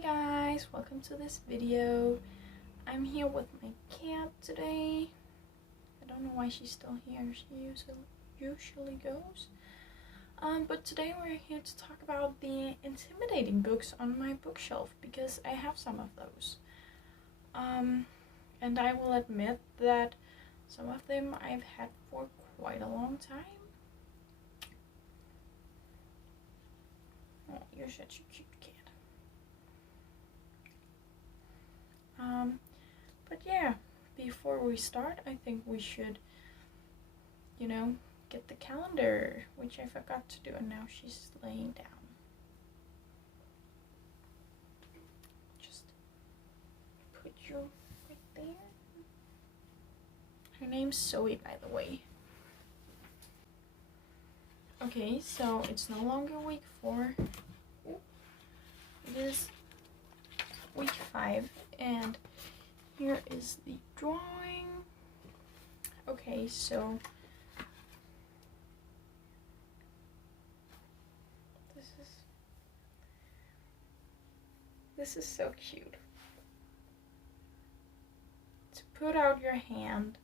Hey guys, welcome to this video. I'm here with my cat today. I don't know why she's still here. She usually goes. But today we're here to talk about the intimidating books on my bookshelf because I have some of those. And I will admit that some of them I've had for quite a long time. Oh, you're such a cute cat. But yeah, before we start, I think we should, get the calendar, which I forgot to do, and now she's laying down. Just put you right there. Her name's Zoe, by the way. Okay, so it's no longer week 4. It is week 5, and here is the drawing. Okay, so this is so cute. To put out your hand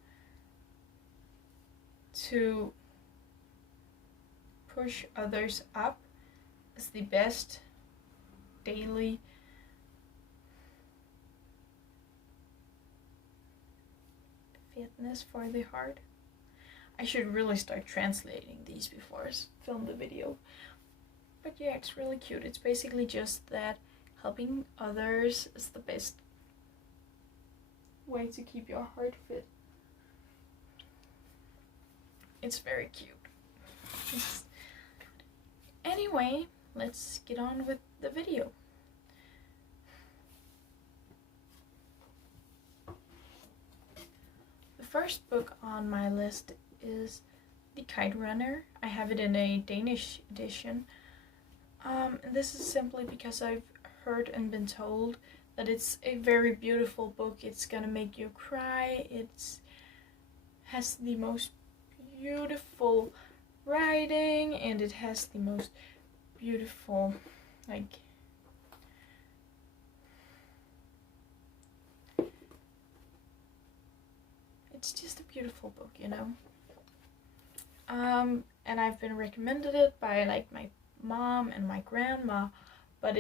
to push others up is the best daily fitness for the heart. I should really start translating these before I film the video. But yeah, it's really cute. It's basically just that helping others is the best way to keep your heart fit. It's very cute. Anyway, let's get on with the video. The first book on my list is The Kite Runner. I have it in a Danish edition. And this is simply because I've heard and been told that it's a very beautiful book. It's gonna make you cry. It has the most beautiful writing, and it has the most beautiful, it's just a beautiful book, and I've been recommended it by my mom and my grandma, but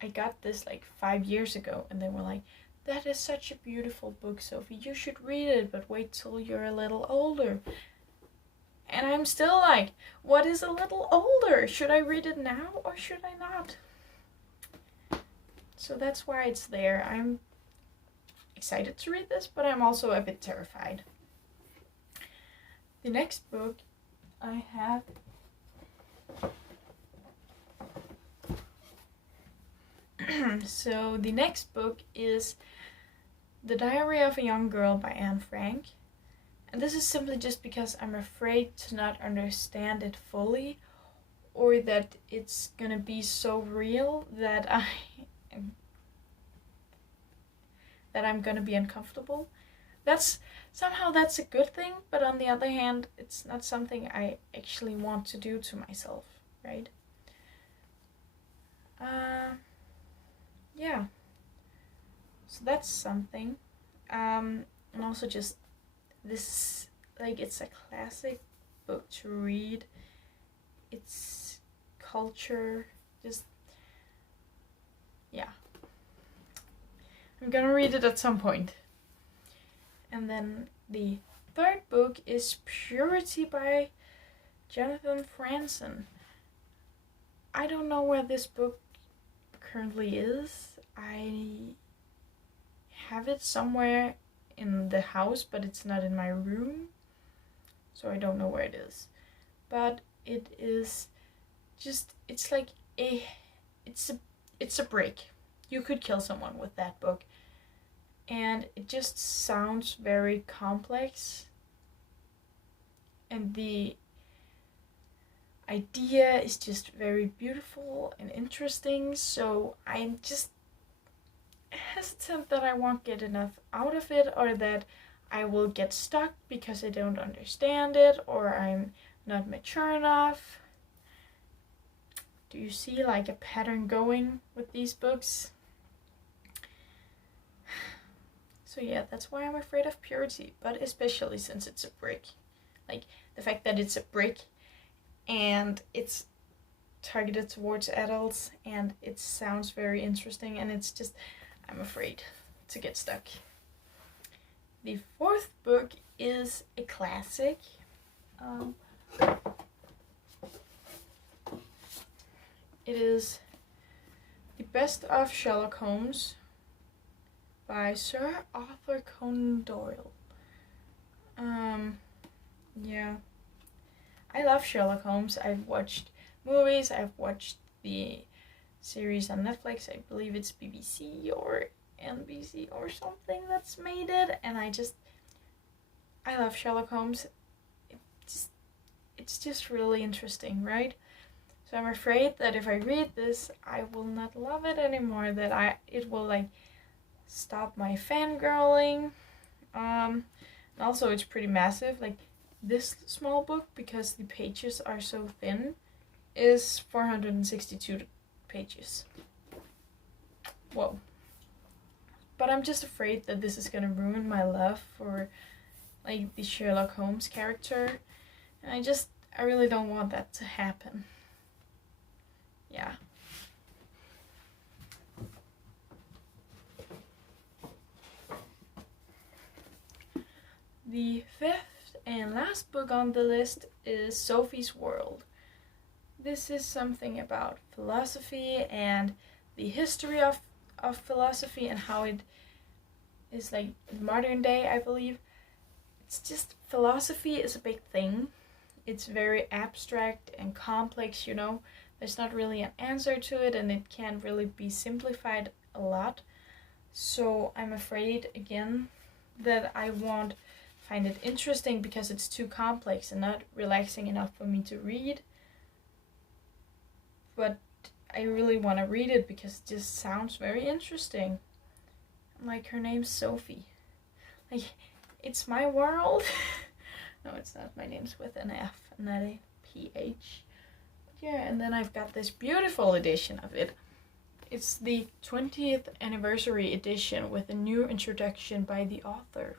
I got this 5 years ago, and they were like, that is such a beautiful book, Sophie, you should read it, but wait till you're a little older. And I'm still like, what is a little older? Should I read it now or should I not? So that's why it's there. I'm excited to read this, but I'm also a bit terrified. The next book I have so the next book is The Diary of a Young Girl by Anne Frank. And this is simply just because I'm afraid to not understand it fully, or that it's gonna be so real that I'm gonna be uncomfortable. That's a good thing, but on the other hand, it's not something I actually want to do to myself, right? Yeah. So that's something. And also just this, it's a classic book to read. It's culture, yeah. I'm gonna read it at some point. And then the third book is Purity by Jonathan Franzen. I don't know where this book currently is. I have it somewhere in the house, but it's not in my room, so I don't know where it is. But it is just, it's a break. You could kill someone with that book, and it just sounds very complex, and the idea is just very beautiful and interesting, so I'm just hesitant that I won't get enough out of it, or that I will get stuck because I don't understand it, or I'm not mature enough. Do you see a pattern going with these books? So yeah, that's why I'm afraid of Purity, but especially since it's a brick. Like, the fact that it's a brick and it's targeted towards adults and it sounds very interesting, and it's just, I'm afraid to get stuck. The fourth book is a classic. It is The Best of Sherlock Holmes by Sir Arthur Conan Doyle. Yeah. I love Sherlock Holmes. I've watched movies, I've watched the series on Netflix. I believe it's BBC or NBC or something that's made it, and I love Sherlock Holmes. It's just really interesting, right? So I'm afraid that if I read this, I will not love it anymore, that it will like stop my fangirling. And also it's pretty massive. Like, this small book, because the pages are so thin, is 462 pages. Whoa. But I'm just afraid that this is gonna ruin my love for like the Sherlock Holmes character. And I really don't want that to happen. Yeah. The fifth and last book on the list is Sophies World. This is something about philosophy and the history of philosophy and how it is like modern day, I believe. It's just, philosophy is a big thing. It's very abstract and complex, you know. There's not really an answer to it, and it can't really be simplified a lot. So I'm afraid, again, that I won't find it interesting because it's too complex and not relaxing enough for me to read. But I really want to read it because it just sounds very interesting. Like, her name's Sophie. Like, it's my world. No, it's not. My name's with an F and not a PH. But yeah, and then I've got this beautiful edition of it. It's the 20th anniversary edition with a new introduction by the author.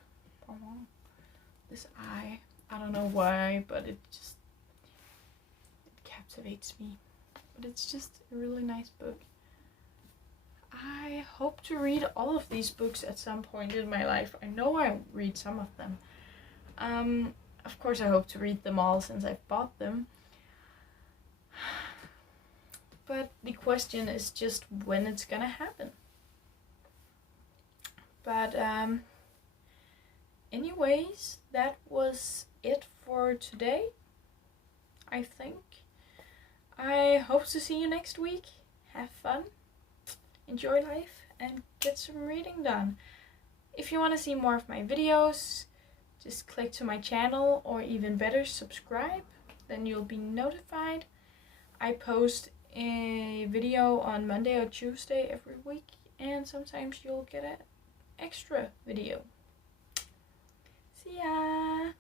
This I don't know why, but it captivates me. But it's just a really nice book. I hope to read all of these books at some point in my life. I know I read some of them. Of course I hope to read them all since I've bought them. But the question is just when it's gonna happen. But anyways, that was it for today, I think. I hope to see you next week. Have fun, enjoy life, and get some reading done. If you want to see more of my videos, just click to my channel, or even better, subscribe. Then you'll be notified. I post a video on Monday or Tuesday every week, and sometimes you'll get an extra video. See ya!